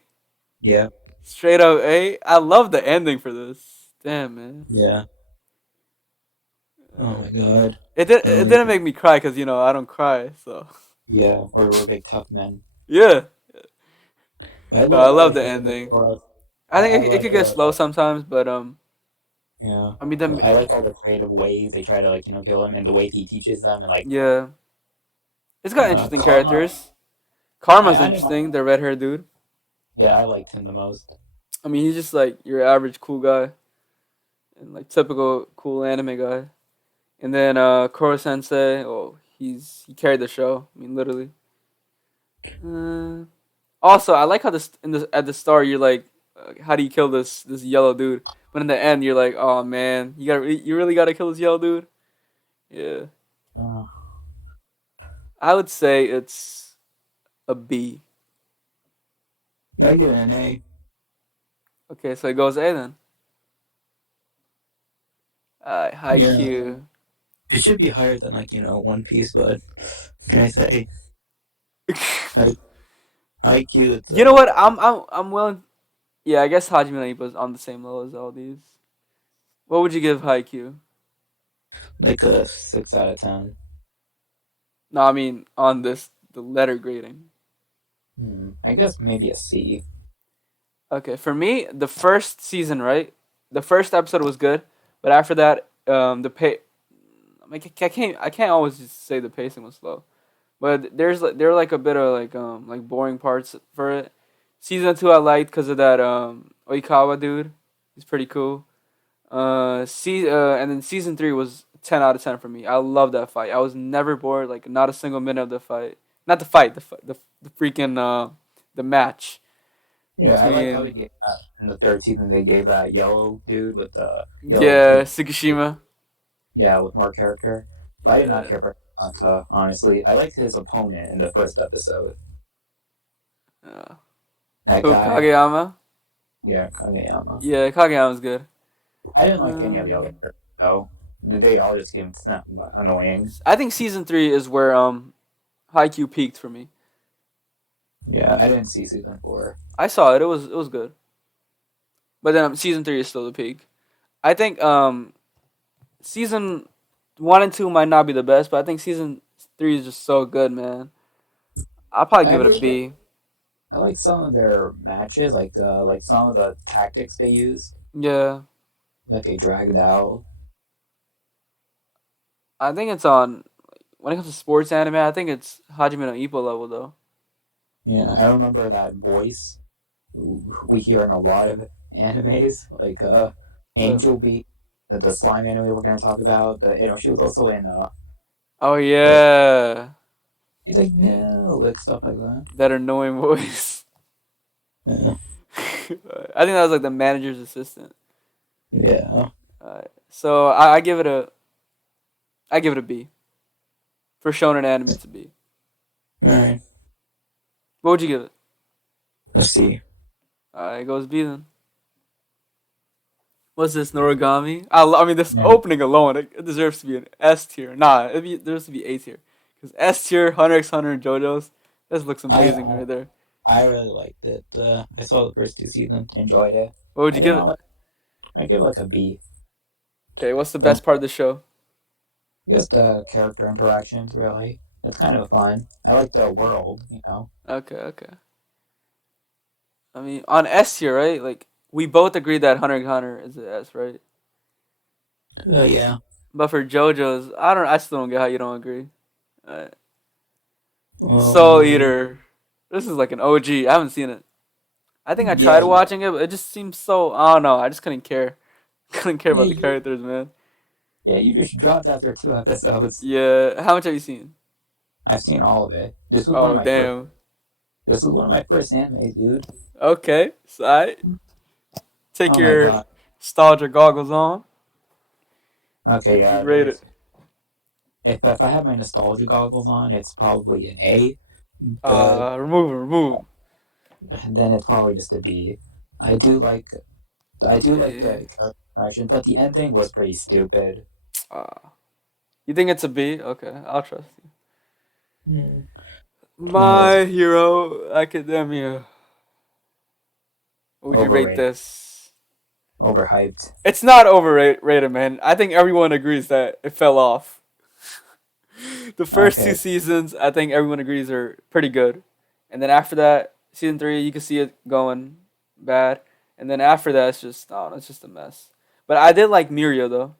yeah, Straight up A? I love the ending for this. Damn, man. yeah. Oh Uh, my god. it Really? didn't make me cry because, I don't cry, so. Yeah, or we're big tough men. Yeah. No, I love I the think ending. or I I think it like could get slow sometimes, but, yeah. I mean, the, I like all the creative ways they try to like kill him and the way he teaches them and like yeah. It's got interesting Karma. characters. Karma's I didn't mind. interesting, the red haired dude. Yeah, I liked him the most. I mean, he's just like your average cool guy and like typical cool anime guy. And then Koro Sensei, oh, he carried the show. I mean, literally. Uh, Also, I like how this in the at the start you're like, how do you kill this yellow dude? But in the end, you're like, oh man, you really gotta kill this yellow dude. Yeah, Uh, I would say it's a B. I get an A. Okay, so it goes A then. Yeah, Haikyuu. it should be higher than like One Piece, but can I say I IQ? It's You know what? I'm willing. Yeah, I guess Hajime no Ippo is on the same level as all these. What would you give Haikyuu? like a 6 out of 10. No, I mean on this the letter grading. I guess maybe a C. Okay, for me, the first season, right? The first episode was good, but after that, the pay. I can't always just say the pacing was slow, but there were like a bit of like boring parts for it. Season two I liked because of that Oikawa dude. He's pretty cool. And then season three was 10 out of 10 for me. I love that fight. I was never bored. Like not a single minute of the fight. Not the fight. The freaking the match Yeah, I like how they between gave that in the third season. They gave that yellow dude with the yellow yeah cape. Tsukishima. Yeah, with more character. But I did not Yeah. care for Anta, honestly. I liked his opponent in the first episode. Uh, That who guy, Kageyama? yeah, Kageyama. Yeah, Kageyama's good. I didn't like any of the other Um, characters, though. They all just seemed annoying. I think season three is where Haikyuu peaked for me. Yeah, I didn't see season 4. I saw it. It was good. But then season three is still the peak. I think season one and two might not be the best, but I think season three is just so good, man. I'll probably I give it a really B. I like some of their matches, like some of the tactics they used Yeah, that they dragged out. I think it's on when it comes to sports anime. I think it's Hajime no Ippo level though. Yeah, I remember that voice we hear in a lot of animes, like But Angel Beat, the slime anime we're gonna talk about. She was also in oh uh, yeah, he's like yeah, no, like stuff like that. that annoying voice. Yeah, I think that was like the manager's assistant. yeah. So I give it a B for shonen anime. It's a B. All right, What would you give it? let's see. It goes B then. What's this Norigami? I mean, this Yeah, opening alone it deserves to be an S tier. Nah, it deserves to be A tier because S tier, Hunter x Hunter, and JoJo's. This looks I amazing I, right there. I really liked it. I saw the first 2 seasons, enjoyed it. What would I you did give not it? like. I give it like a B. Okay, what's the Um, best part of the show? just character interactions, really. It's kind of fun. I like the world. Okay, okay. I mean, on S tier, right? Like we both agreed that Hunter x Hunter is an S, right? Yeah. But for JoJo's, I still don't get how you don't agree. Uh, Soul Well, Eater, this is like an OG. I haven't seen it. I think I tried yeah, watching it, but it just seems so. I don't know. I just couldn't care. Couldn't care yeah, about the characters, man. you just dropped after 2 episodes. Yeah. How much have you seen? I've seen all of it. This was one of Oh my first. damn. This was one of my first animes, dude. Okay. So I take Oh my your god. nostalgia goggles on. Okay, You yeah. rate it. If I have my nostalgia goggles on, it's probably an A. But Remove it. Remove. then it's probably just a B. I do like I do like Yeah. the character interaction, but the ending was pretty stupid. Uh, you think it's a B? Okay, I'll trust you. Hmm. Was My Hero Academia. What would you rate overrated, this? overhyped. It's not overrated, man. I think everyone agrees that it fell off. The first two Okay, seasons, I think everyone agrees are pretty good, and then after that, season three, you can see it going bad, and then after that, it's just I don't know, it's just a mess. But I did like Mirio though,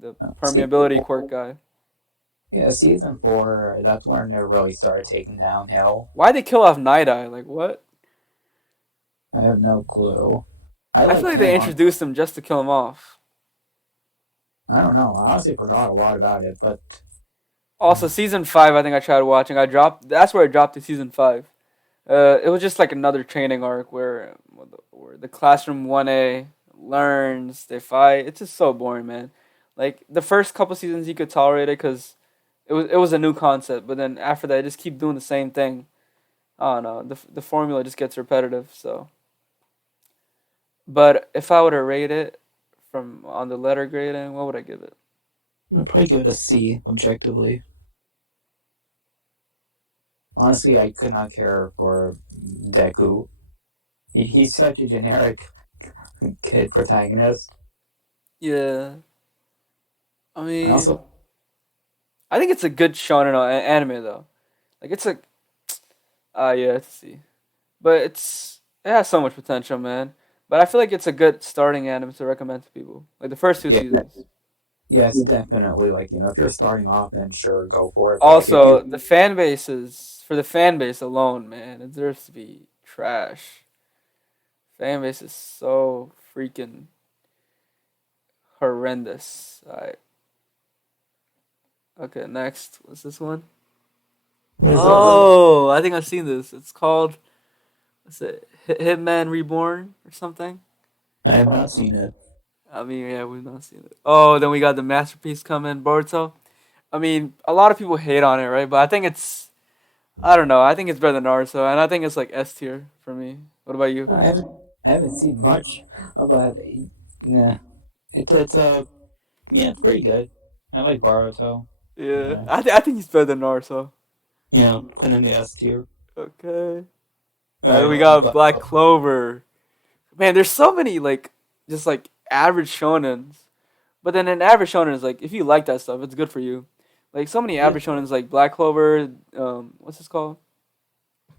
the season permeability quirk 4. guy. Yeah, season 4. That's when it really started taking downhill. Why'd they kill off Night Eye? Like what? I have no clue. I I feel liked like they him on. introduced him just to kill him off. I don't know. I honestly forgot a lot about it, but Also, season 5, I think I tried watching. I dropped. That's where I dropped to season 5. It was just like another training arc where the classroom 1A learns, they fight. It's just so boring, man. Like the first couple seasons, you could tolerate it because it was a new concept, but then after that, just keep doing the same thing. I don't know. The formula just gets repetitive. So, but if I were to rate it from on the letter grading, what would I give it? I'd probably give it a C, objectively. Honestly, I could not care for Deku. He's such a generic kid protagonist. Yeah, I I mean, also, I think it's a good shonen anime though. Like it's a yeah, let's see. But it has so much potential, man. But I feel like it's a good starting anime to recommend to people. Like the first two yeah, seasons. yes, definitely. Like, if you're starting off, then sure, go for it. But like, if Also, you, the fan bases for the fan base alone, man, it deserves to be trash. Fan base is so freaking horrendous. Alright. Okay, next. What's this one? Oh, I think I've seen this. It's called what's it? Hitman Reborn or something? I have not seen it. I mean, yeah, we've not seen it. Oh, then we got the masterpiece coming, Boruto. I mean, a lot of people hate on it, right? But I think I don't know. I think it's better than Naruto, and I think it's like S tier for me. What about you? I haven't seen much, but yeah, yeah, it's pretty good. I like Boruto. Yeah, Yeah, I think he's better than Naruto. yeah, and then the S tier. Okay. We Alright, got Black Clover. Man, there's so many like just like average shonens. But then an average shonen is like if you like that stuff, it's good for you. Like so many yeah, average shonens like Black Clover, what's this called?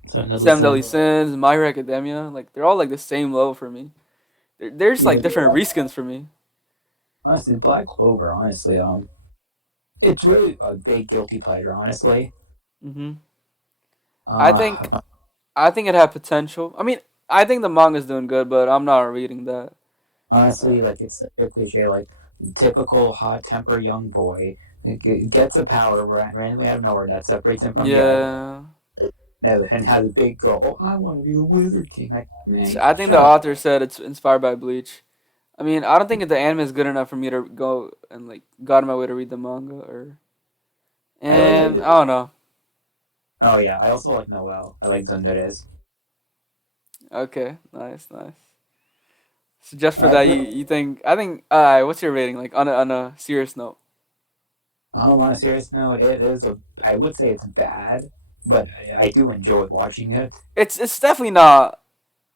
so another Seven Deadly sin. Sins, My Hero Academia. Like they're all like the same level for me. They're just like Yeah, different reskins for me. honestly, Black Clover. Honestly, it's really a big guilty pleasure. Honestly, hmm I think uh, I think it had potential. I mean, I think the manga's doing good, but I'm not reading that. honestly, like it's a cliche, like typical hot temper young boy gets a power randomly out of nowhere that separates him from the other, Yeah. and has a big goal. Oh, I want to be the Wizard King. Like, man, I think the shut up. author said it's inspired by Bleach. I mean, I don't think the anime is good enough for me to go and like go out of my way to read the manga or I like. and I don't know. Oh yeah, I also like Noel. I like Zunderes. Okay, nice, nice. So just for I that, put you think I think what's your rating like on a serious note? On a serious note, it is a. I would say it's bad, but I do enjoy watching it. It's definitely not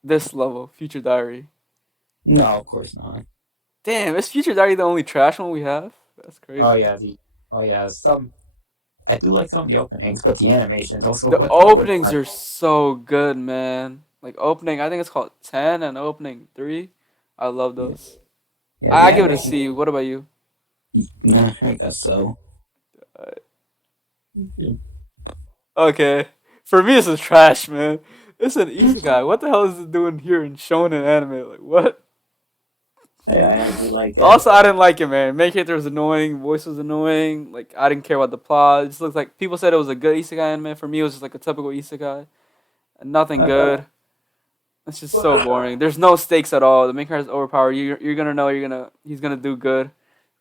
this level. Future Diary. No, of course not. Damn, is Future Diary the only trash one we have? That's Oh crazy. yeah, some. I do like some of the openings, but the animations also. The openings are so good, man. Like opening, I think it's called 10 and opening 3. I love Yeah, those. yeah, I the give it a animation. C. What about you? Yeah, I guess so. Uh, Okay. For me, this is trash, man. It's an isekai. What the hell is it doing here in shonen anime? Like, what? I actually like it. Also, I didn't like it, man. Main character was annoying. Voice was annoying. Like, I didn't care about the plot. It just looks like people said it was a good isekai anime. For me, it was just like a typical isekai. And nothing Okay. good. It's just so boring. There's no stakes at all. The main character is overpowered. You're gonna know he's gonna do good.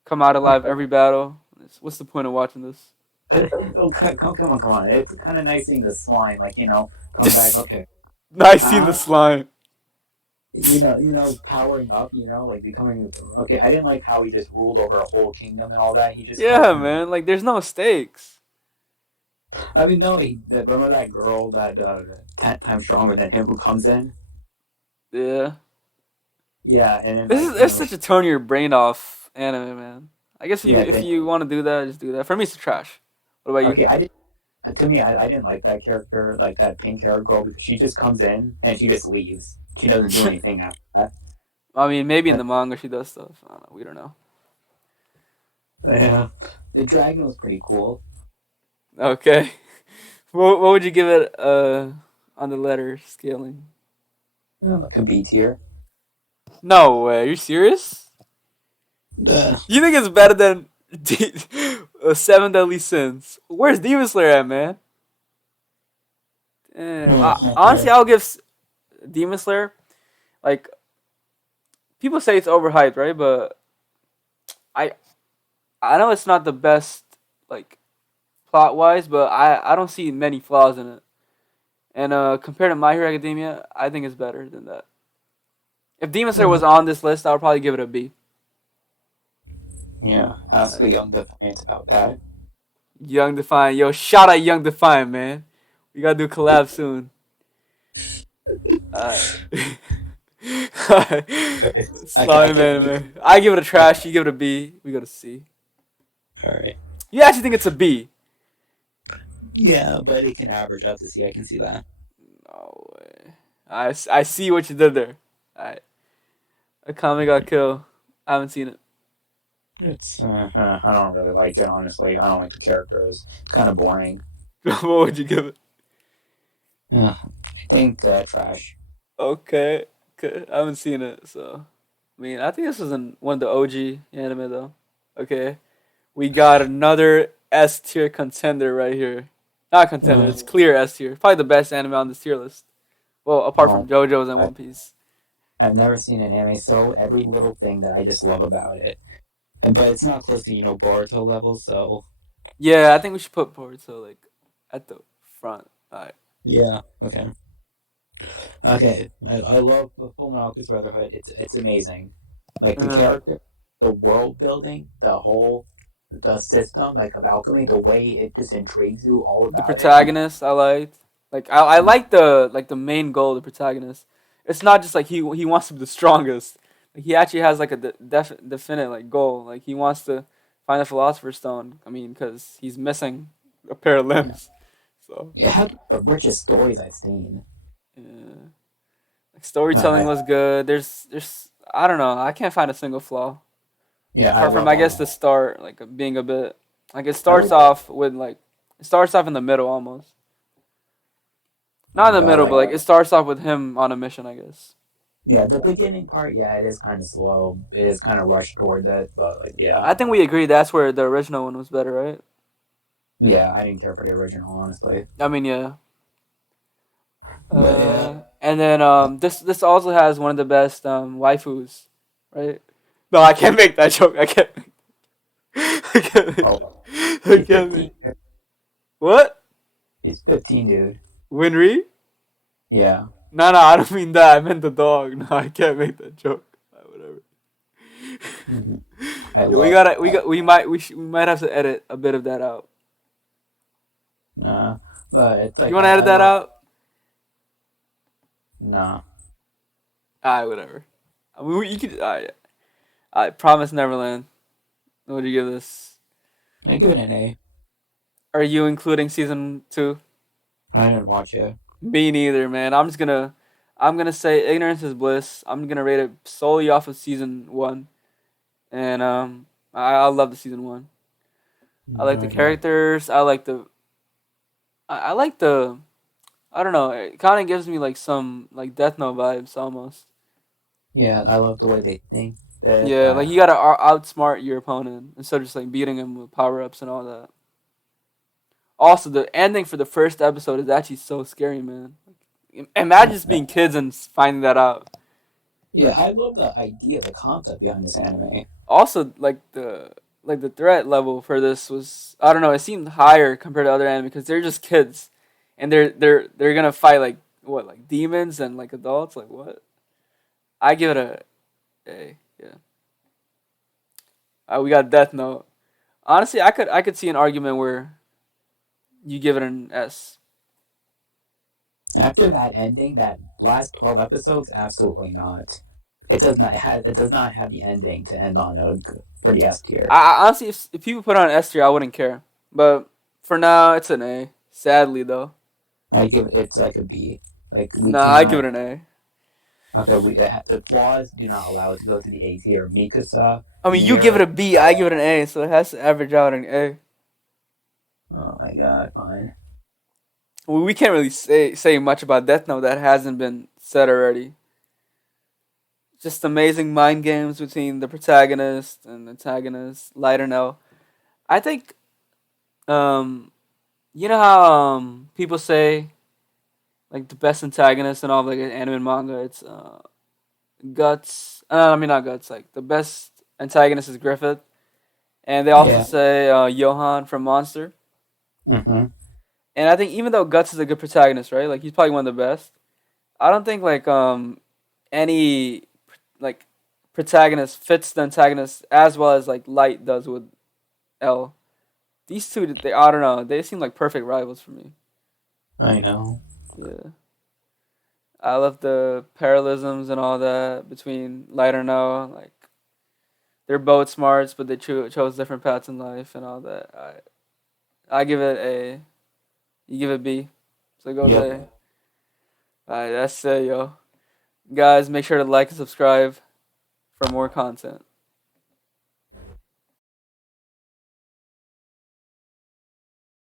Come out alive every battle. What's the point of watching this? Oh, come on! It's kind of nice seeing the slime, like come back. Okay, Nice seeing the uh, slime. powering up. Like becoming. Okay, I didn't like how he just ruled over a whole kingdom and all that. He just Yeah, kind of. man. Like there's no stakes. I mean, no, remember that girl that 10 times stronger than him who comes in? Yeah. Yeah, and then This is it's such a turn your brain off anime, man. I guess yeah, if you want to do that, just do that. For me, it's trash. What about you? okay, I didn't. To me, I didn't like that character, like that pink haired girl, because she just comes in and she just leaves. She doesn't do anything after that. I mean, maybe in the manga she does stuff. I don't know. We don't know. Yeah, the dragon was pretty cool. Okay. What would you give it on the letter scaling? Like a B tier. No way. Are you serious? Uh, You think it's better than Seven Deadly Sins. Where's Demon Slayer at, man? Damn. Honestly, I'll give Demon Slayer, like, people say it's overhyped, right? But I I know it's not the best, like, plot wise, but I don't see many flaws in it. And compared to My Hero Academia, I think it's better than that. If Demon Slayer was on this list, I would probably give it a B. Yeah, ask the young defiant about that. Young Defiant, yo, shout out Young Defiant, man. We gotta do a collab soon. Alright. Slime man. I give it a trash. You give it a B. We go to C. All right. You actually think it's a B? Yeah, but it can average out to C. I can see that. No way. I see what you did there. Alright. Akame got killed. I haven't seen it. It's I don't really like it, honestly. I don't like the characters. It's kind of boring. What would you give it? I think trash. Okay. I haven't seen it, so I mean, I think this is one of the OG anime though. Okay. We got another S tier contender right here. Not contender, it's clear S tier. Probably the best anime on this tier list. Well, apart from JoJo's and One Piece. I've never seen an anime, so every little thing that I just love about it. But it's not close to, Boruto level, so... Yeah, I think we should put Boruto, like, at the front. Alright. Yeah, okay. Okay, I love the Full Metal Alchemist Brotherhood. It's amazing. Like, the character, the world building, the system, like, of alchemy, the way it just intrigues you all about the protagonist, it. I liked. Like, I like the main goal of the protagonist. It's not just, like, he wants to be the strongest. Like, he actually has, like, a definite, like, goal. Like, he wants to find the Philosopher's Stone. I mean, because he's missing a pair of limbs. So It had the richest stories I've seen. yeah. Like, storytelling was good. There's I don't know. I can't find a single flaw. Yeah, apart from I guess the start, like being a bit like it starts off in the middle almost. Not in the middle, but like it starts off with him on a mission, I guess. Yeah, the beginning part, yeah, it is kind of slow. It is kind of rushed toward it, but like, yeah. I think we agree that's where the original one was better, right? Yeah, I didn't care for the original, honestly. I mean, yeah. But yeah. And then this also has one of the best waifus, right? No, I can't make that joke. I can't. I can't. I can't. 15. What? He's 15, dude. Winry? Yeah. No, I don't mean that. I meant the dog. No, I can't make that joke. Whatever. We might have to edit a bit of that out. Nah, but it's like you want to edit that out? Nah. Alright, whatever. I mean, you could. I promise Neverland. What would you give this? I give it an A. Are you including season 2? I didn't watch it. Me neither, man. I'm gonna say ignorance is bliss. I'm gonna rate it solely off of season 1, and I love the season 1. I like the characters. I like the. I don't know. It kind of gives me like some like Death Note vibes almost. Yeah, I love the way they think. Yeah, like you gotta outsmart your opponent instead of just like beating him with power ups and all that. Also, the ending for the first episode is actually so scary, man. Imagine just being kids and finding that out. Yeah, I love the idea, the concept behind this anime. Also, the threat level for this was, I don't know, it seemed higher compared to other anime because they're just kids, and they're gonna fight like demons and like adults. Like what? I give it a yeah. We got Death Note. Honestly, I could see an argument where you give it an S. After that ending, that last 12 episodes, absolutely not. It does not have the ending to end on a pretty S tier. I honestly, if people put on an S tier, I wouldn't care. But for now, it's an A. Sadly, though. I give it's like a B. Like I give it an A. Okay, the flaws do not allow it to go to the A tier. Mikasa. I mean, you give it a B, I give it an A, so it has to average out an A. Oh my god, fine. Well, we can't really say much about Death Note that hasn't been said already. Just amazing mind games between the protagonist and antagonist, light or no. I think Um, you know how people say like the best antagonist and all of, like anime and manga, it's Guts. I mean not Guts. Like the best antagonist is Griffith, and they also Yeah. say Johan from Monster. Mm-hmm. And I think even though Guts is a good protagonist, right? Like he's probably one of the best. I don't think like any like protagonist fits the antagonist as well as like Light does with L. These two, they I don't know, they seem like perfect rivals for me. I know. Yeah, I love the parallelisms and all that between Light and L. Like they're both smarts, but they chose different paths in life and all that. I give it A. You give it B. So it goes Yep. A. Alright, that's it, yo. Guys, make sure to like and subscribe for more content.